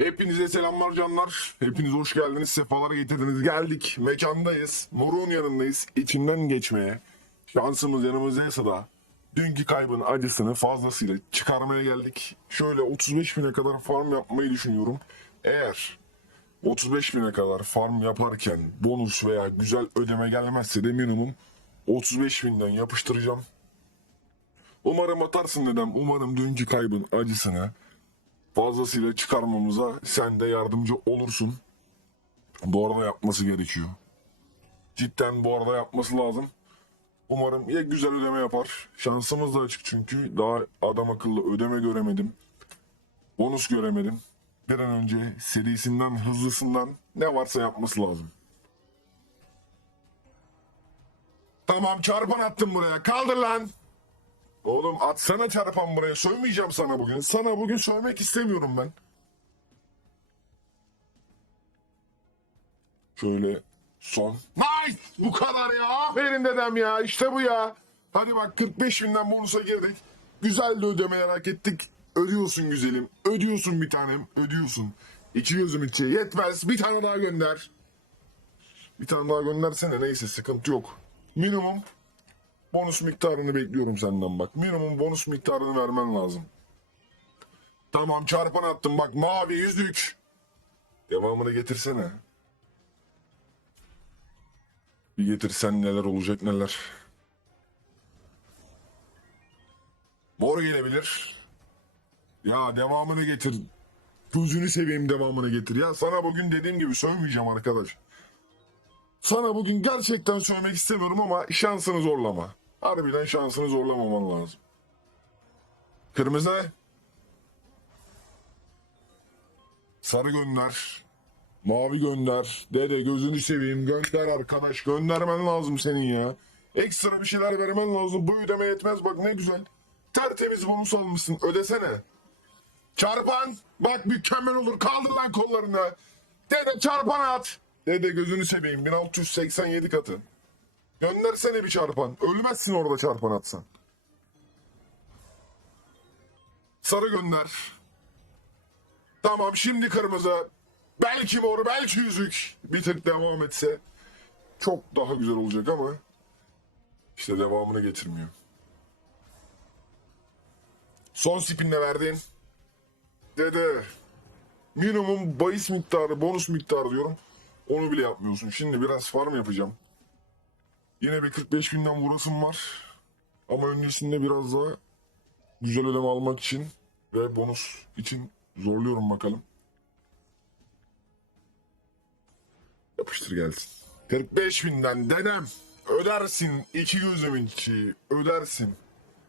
Hepinize selamlar canlar. Hepiniz hoş geldiniz. Sefalar getirdiniz. Geldik. Mekandayız. Morun yanındayız. İçinden geçmeye. Şansımız yanımızdaysa da dünkü kaybın acısını fazlasıyla çıkarmaya geldik. Şöyle 35 bine kadar farm yapmayı düşünüyorum. Eğer 35 bine kadar farm yaparken bonus veya güzel ödeme gelmezse de minimum 35 binden yapıştıracağım. Umarım atarsın dedem. Umarım dünkü kaybın acısını fazlasıyla çıkarmamıza sen de yardımcı olursun. Bu arada yapması gerekiyor. Cidden bu arada yapması lazım. Umarım ya güzel ödeme yapar. Şansımız da açık çünkü daha adam akıllı ödeme göremedim. Bonus göremedim. Bir an önce serisinden hızlısından ne varsa yapması lazım. Tamam çarpan attım buraya. Kaldır lan. Oğlum atsana çarpan buraya. Sövmeyeceğim sana bugün. Sana bugün sövmek istemiyorum ben. Şöyle son. Nice! Bu kadar ya. Aferin dedem ya. İşte bu ya. Hadi bak 45 binden bonusa girdik. Güzel de ödemeler hak ettik. Ödüyorsun güzelim. Ödüyorsun bir tanem. Ödüyorsun. İki gözüm içi. Yetmez. Bir tane daha gönder. Bir tane daha göndersene. Neyse sıkıntı yok. Minimum bonus miktarını bekliyorum senden bak. Minimum bonus miktarını vermen lazım. Tamam çarpan attım bak mavi yüzük. Devamını getirsene. Bir getirsen neler olacak neler. Mor gelebilir. Ya devamını getir. Gözünü seveyim devamını getir. Ya sana bugün dediğim gibi sövmeyeceğim arkadaş. Sana bugün gerçekten söylemek istemiyorum ama şansını zorlama. Harbiden şansını zorlamaman lazım. Kırmızı. Sarı gönder. Mavi gönder. Dede gözünü seveyim gönder arkadaş. Göndermen lazım senin ya. Ekstra bir şeyler vermen lazım. Bu ödeme yetmez bak ne güzel. Tertemiz bonus almışsın. Ödesene. Çarpan. Bak mükemmel olur. Kaldır lan kollarını. Dede çarpan at. Dede gözünü seveyim. 1687 katı. Göndersene bir çarpan. Ölmezsin orada çarpan atsan. Sarı gönder. Tamam şimdi kırmızı. Belki mor, belki yüzük. Bir tık devam etse çok daha güzel olacak ama işte devamını getirmiyor. Son spinle verdin. Dede. Minimum bahis miktarı, bonus miktarı diyorum. Onu bile yapmıyorsun. Şimdi biraz farm yapacağım. Yine bir 45 binden vurasım var. Ama öncesinde biraz daha güzel ödeme almak için ve bonus için zorluyorum bakalım. Yapıştır gelsin. 45 binden denem. Ödersin. iki gözümün içi. Ödersin.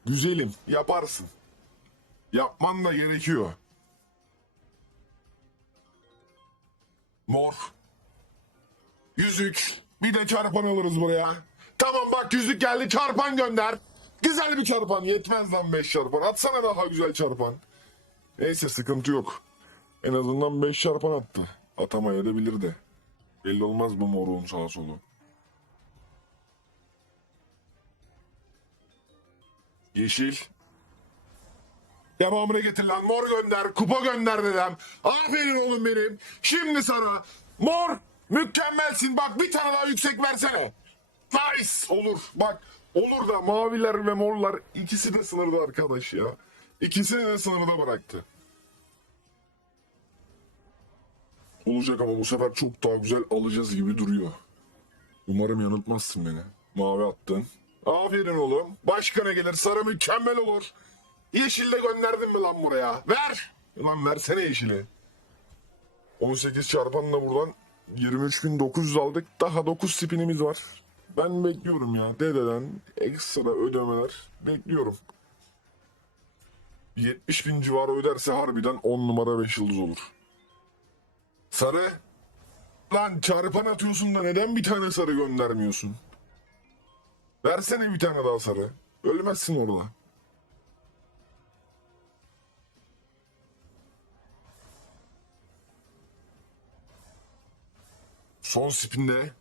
Güzelim. Yaparsın. Yapman da gerekiyor. Mor. Yüzük. Bir de çarpan alırız buraya. Tamam bak yüzük geldi çarpan gönder. Güzel bir çarpan. Yetmez lan 5 çarpan. Atsana daha güzel çarpan. Neyse sıkıntı yok. En azından 5 çarpan attı. Atamayabilir de. Belli olmaz bu moruğun sağa solu. Yeşil. Devamını getir lan. Mor gönder. Kupa gönder dedem. Aferin oğlum benim. Şimdi sana. Mor. Mükemmelsin. Bak bir tane daha yüksek versene. Nice. Olur. Bak. Olur da maviler ve morlar ikisi de sınırda arkadaş ya. İkisini de sınırda bıraktı. Olacak ama bu sefer çok daha güzel alacağız gibi duruyor. Umarım yanıltmazsın beni. Mavi attın. Aferin oğlum. Başka ne gelir? Sarı mükemmel olur. Yeşille gönderdin mi lan buraya? Ver. Lan versene yeşili. 18 çarpanla buradan 23.900 aldık. Daha 9 spinimiz var. Ben bekliyorum ya. Dededen ekstra ödemeler bekliyorum. 70 bin civarı öderse harbiden 10 numara 5 yıldız olur. Sarı. Lan çarpan atıyorsun da neden bir tane sarı göndermiyorsun? Versene bir tane daha sarı. Ölmezsin orada. Son spinde.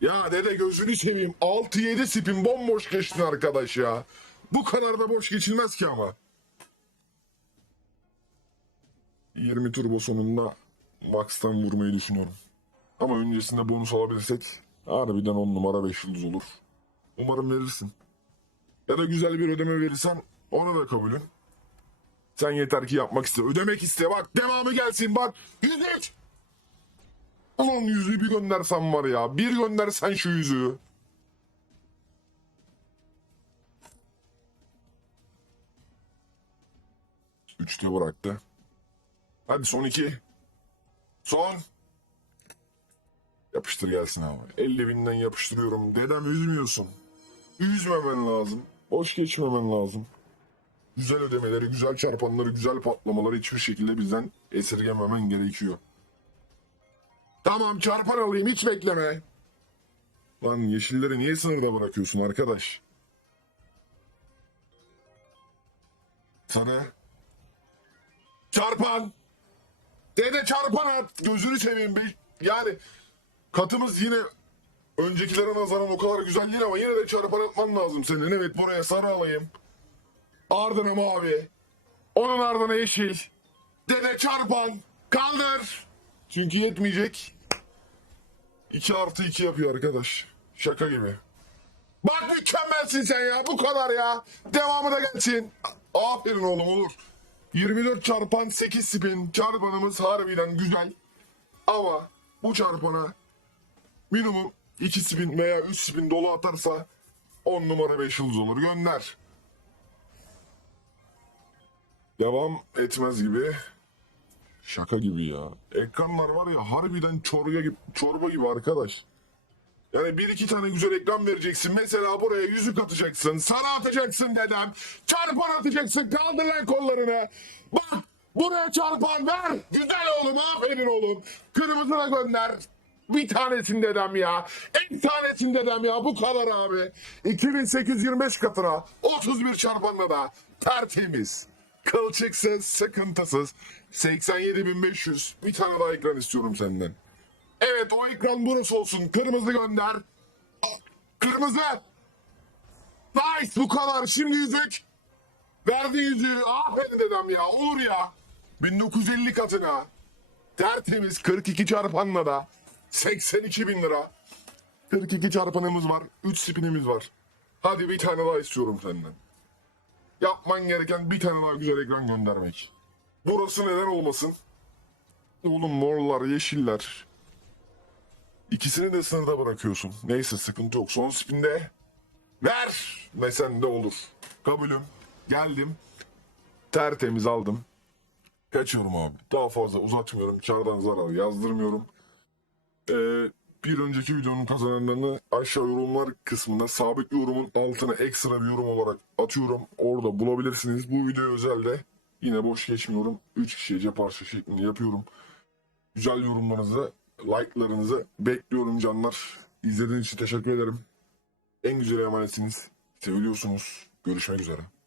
Ya dede gözünü seveyim. 6-7 spin bomboş geçtin arkadaş ya. Bu kadar da boş geçilmez ki ama. 20 turbo sonunda Max'tan vurmayı düşünüyorum. Ama öncesinde bonus alabilirsek harbiden 10 numara 5 yıldız olur. Umarım verirsin. Ya da güzel bir ödeme verirsen ona da kabulüm. Sen yeter ki yapmak iste. Ödemek iste bak. Devamı gelsin bak. Yüzük. Ulan yüzüğü bir göndersen var ya. Bir göndersen şu yüzüğü. Üçte bıraktı. Hadi son iki. Son. Yapıştır gelsin abi. 50 binden yapıştırıyorum. Dedem üzmüyorsun. Üzmemen lazım. Boş geçmemen lazım. Güzel ödemeleri, güzel çarpanları, güzel patlamaları hiçbir şekilde bizden esirgememen gerekiyor. Tamam çarpan alayım hiç bekleme. Lan yeşilleri niye sınırda bırakıyorsun arkadaş? Sana. Çarpan. Dede çarpan at. Gözünü seveyim bir. Yani katımız yine öncekilere nazaran o kadar güzel değil ama yine de çarpan atman lazım senin. Evet buraya sarı alayım. Ardına mavi. Onun ardına yeşil. Dede çarpan. Kaldır. Çünkü yetmeyecek. 2 artı 2 yapıyor arkadaş. Şaka gibi. Bak mükemmelsin sen ya. Bu kadar ya. Devamı da gelsin. Aferin oğlum olur. 24 çarpan 8 spin. Çarpanımız harbiden güzel. Ama bu çarpana minimum 2 spin veya 3 spin dolu atarsa 10 numara 5 yıldız olur. Gönder. Devam etmez gibi. Şaka gibi ya. Ekranlar var ya harbiden çorba gibi, çorba gibi arkadaş. Yani bir iki tane güzel ekran vereceksin. Mesela buraya yüzük atacaksın. Sarı atacaksın dedem. Çarpan atacaksın. Kaldır lan kollarını. Bak buraya çarpan ver. Güzel oğlum aferin oğlum. Kırmızına gönder. Bir tanesin dedem ya. En tanesin dedem ya. Bu kadar abi. 2825 katına 31 çarpanla da tertemiz. Kılçıksız, sıkıntısız. 87.500. Bir tane daha ekran istiyorum senden. Evet o ekran burası olsun. Kırmızı gönder. Kırmızı. Nice bu kadar. Şimdi yüzük. Verdi yüzüğü. Aferin dedem ya. Olur ya. 1950 katına. Tertemiz 42 çarpanla da 82 bin lira. 42 çarpanımız var. 3 spinimiz var. Hadi bir tane daha istiyorum senden. Yapman gereken bir tane daha güzel ekran göndermek. Burası neden olmasın? Oğlum morlar, yeşiller. İkisini de sınırda bırakıyorsun. Neyse sıkıntı yok. Son spinde ver. Ve sen olur. Kabulüm. Geldim. Tertemiz aldım. Kaçıyorum abi. Daha fazla uzatmıyorum. Çardan zarar yazdırmıyorum. Ee, bir önceki videonun kazananlarını aşağı yorumlar kısmına sabit yorumun altına ekstra bir yorum olarak atıyorum. Orada bulabilirsiniz. Bu video özelde yine boş geçmiyorum. 3 kişiye cep harçlı şeklinde yapıyorum. Güzel yorumlarınızı, like'larınızı bekliyorum canlar. İzlediğiniz için teşekkür ederim. En güzel emanetsiniz. Seviliyorsunuz. Görüşmek üzere.